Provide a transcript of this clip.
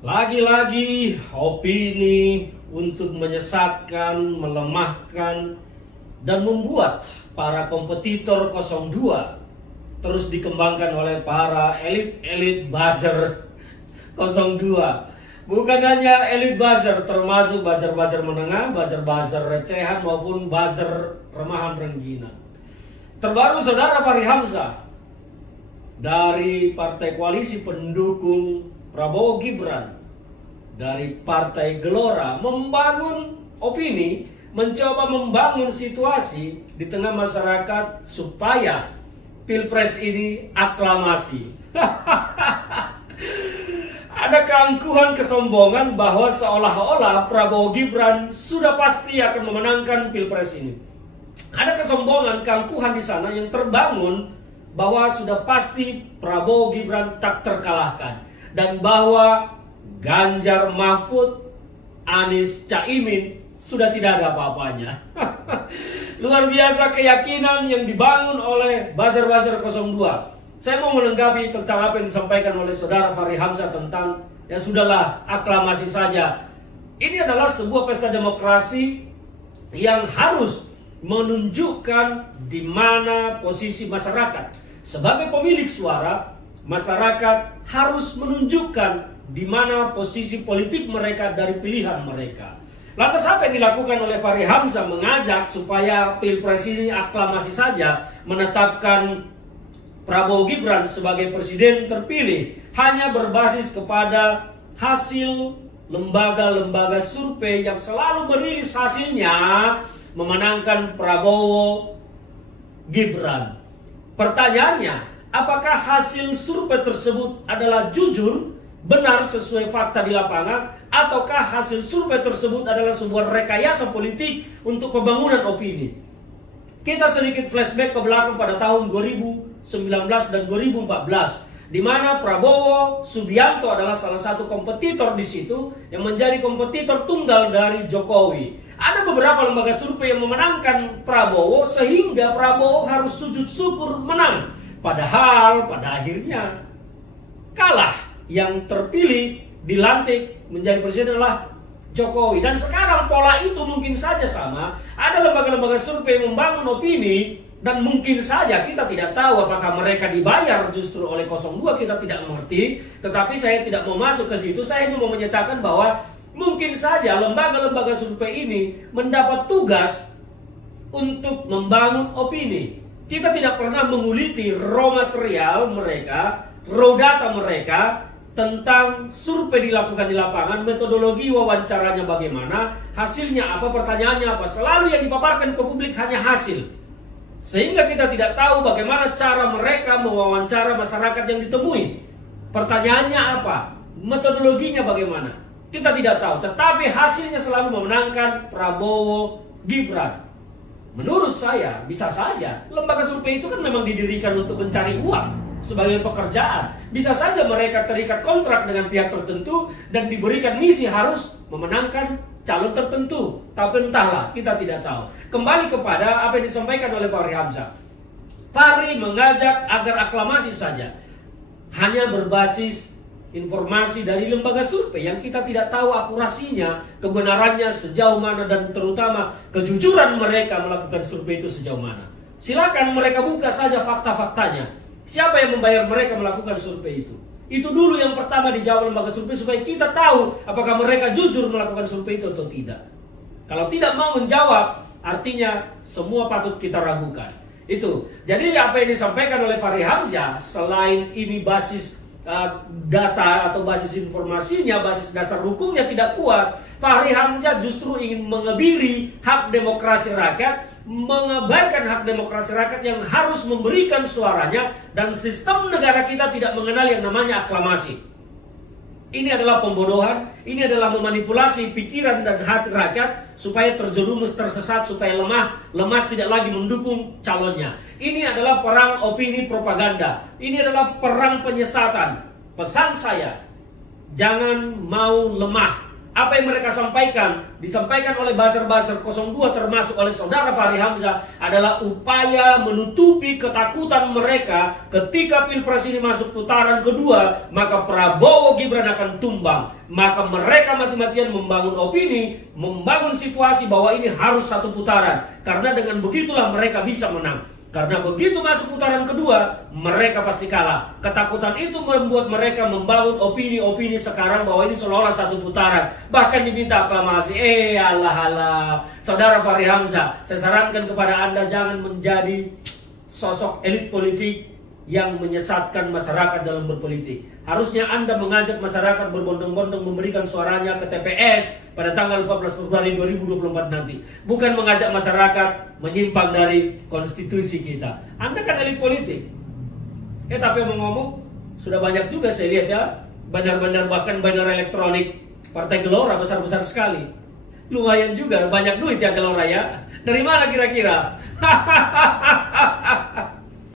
Lagi-lagi opini untuk menyesatkan, melemahkan, dan membuat para kompetitor 02 terus dikembangkan oleh para elit-elit buzzer 02. Bukan hanya elit buzzer, termasuk buzzer-buzzer menengah, buzzer-buzzer recehan maupun buzzer remahan rengginang. Terbaru Saudara Fahri Hamzah dari partai koalisi pendukung Prabowo Gibran dari Partai Gelora membangun opini, mencoba membangun situasi di tengah masyarakat supaya Pilpres ini aklamasi. Ada keangkuhan kesombongan bahwa seolah-olah Prabowo Gibran sudah pasti akan memenangkan Pilpres ini. Ada kesombongan, keangkuhan di sana yang terbangun bahwa sudah pasti Prabowo Gibran tak terkalahkan. Dan bahwa Ganjar Mahfud, Anies, Caimin sudah tidak ada apa-apanya. Luar biasa keyakinan yang dibangun oleh buzzer-buzzer 02. Saya mau menanggapi tentang apa yang disampaikan oleh Saudara Fahri Hamzah tentang ya sudahlah, aklamasi saja. Ini adalah sebuah pesta demokrasi yang harus menunjukkan di mana posisi masyarakat. Sebagai pemilik suara, masyarakat harus menunjukkan di mana posisi politik mereka dari pilihan mereka. Lantas apa yang dilakukan oleh Fahri Hamzah mengajak supaya Pilpres ini aklamasi saja, menetapkan Prabowo Gibran sebagai presiden terpilih hanya berbasis kepada hasil lembaga-lembaga survei yang selalu merilis hasilnya memenangkan Prabowo Gibran. Pertanyaannya, apakah hasil survei tersebut adalah jujur, benar sesuai fakta di lapangan, ataukah hasil survei tersebut adalah sebuah rekayasa politik untuk pembangunan opini? Kita sedikit flashback ke belakang pada tahun 2019 dan 2014, di mana Prabowo Subianto adalah salah satu kompetitor di situ yang menjadi kompetitor tunggal dari Jokowi. Ada beberapa lembaga survei yang memenangkan Prabowo sehingga Prabowo harus sujud syukur menang. Padahal pada akhirnya kalah, yang terpilih dilantik menjadi presiden adalah Jokowi. Dan sekarang pola itu mungkin saja sama. Ada lembaga-lembaga survei yang membangun opini dan mungkin saja kita tidak tahu apakah mereka dibayar justru oleh 02, kita tidak mengerti. Tetapi saya tidak mau masuk ke situ. Saya hanya mau menyatakan bahwa mungkin saja lembaga-lembaga survei ini mendapat tugas untuk membangun opini. Kita tidak pernah menguliti raw material mereka, raw data mereka tentang survei dilakukan di lapangan, metodologi wawancaranya bagaimana, hasilnya apa, pertanyaannya apa. Selalu yang dipaparkan ke publik hanya hasil. Sehingga kita tidak tahu bagaimana cara mereka mewawancara masyarakat yang ditemui. Pertanyaannya apa, metodologinya bagaimana. Kita tidak tahu, tetapi hasilnya selalu memenangkan Prabowo Gibran. Menurut saya, bisa saja lembaga survei itu kan memang didirikan untuk mencari uang sebagai pekerjaan. Bisa saja mereka terikat kontrak dengan pihak tertentu dan diberikan misi harus memenangkan calon tertentu. Tapi entahlah, kita tidak tahu. Kembali kepada apa yang disampaikan oleh Fahri Hamzah. Fahri mengajak agar aklamasi saja. Hanya berbasis informasi dari lembaga survei yang kita tidak tahu akurasinya, kebenarannya sejauh mana, dan terutama kejujuran mereka melakukan survei itu sejauh mana. Silakan mereka buka saja fakta-faktanya. Siapa yang membayar mereka melakukan survei itu? Itu dulu yang pertama dijawab lembaga survei supaya kita tahu apakah mereka jujur melakukan survei itu atau tidak. Kalau tidak mau menjawab, artinya semua patut kita ragukan. Itu. Jadi apa yang disampaikan oleh Fahri Hamzah, selain ini basis data atau basis informasinya, basis dasar hukumnya tidak kuat, Fahri Hamzah justru ingin mengebiri hak demokrasi rakyat, mengabaikan hak demokrasi rakyat yang harus memberikan suaranya, dan sistem negara kita tidak mengenal yang namanya aklamasi. Ini adalah pembodohan, ini adalah memanipulasi pikiran dan hati rakyat supaya terjerumus, tersesat, supaya lemas tidak lagi mendukung calonnya. Ini adalah perang opini propaganda. Ini adalah perang penyesatan. Pesan saya, jangan mau lemah. Apa yang mereka sampaikan, disampaikan oleh buzzer-buzzer 02 termasuk oleh saudara Fahri Hamzah adalah upaya menutupi ketakutan mereka ketika Pilpres ini masuk putaran kedua, maka Prabowo Gibran akan tumbang. Maka mereka mati-matian membangun opini, membangun situasi bahwa ini harus satu putaran. Karena dengan begitulah mereka bisa menang. Karena begitu masuk putaran kedua, mereka pasti kalah. Ketakutan itu membuat mereka membangun opini-opini sekarang bahwa ini seolah-olah satu putaran. Bahkan diminta aklamasi. Allah. Saudara Fahri Hamzah, saya sarankan kepada Anda jangan menjadi sosok elit politik yang menyesatkan masyarakat dalam berpolitik. Harusnya Anda mengajak masyarakat berbondong-bondong memberikan suaranya ke TPS pada tanggal 14 Februari 2024 nanti. Bukan mengajak masyarakat menyimpang dari konstitusi kita. Anda kan elit politik. Tapi ngomong, sudah banyak juga saya lihat ya, bandar-bandar, bahkan bandar elektronik Partai Gelora besar-besar sekali. Lumayan juga, banyak duit ya Gelora ya. Dari mana kira-kira?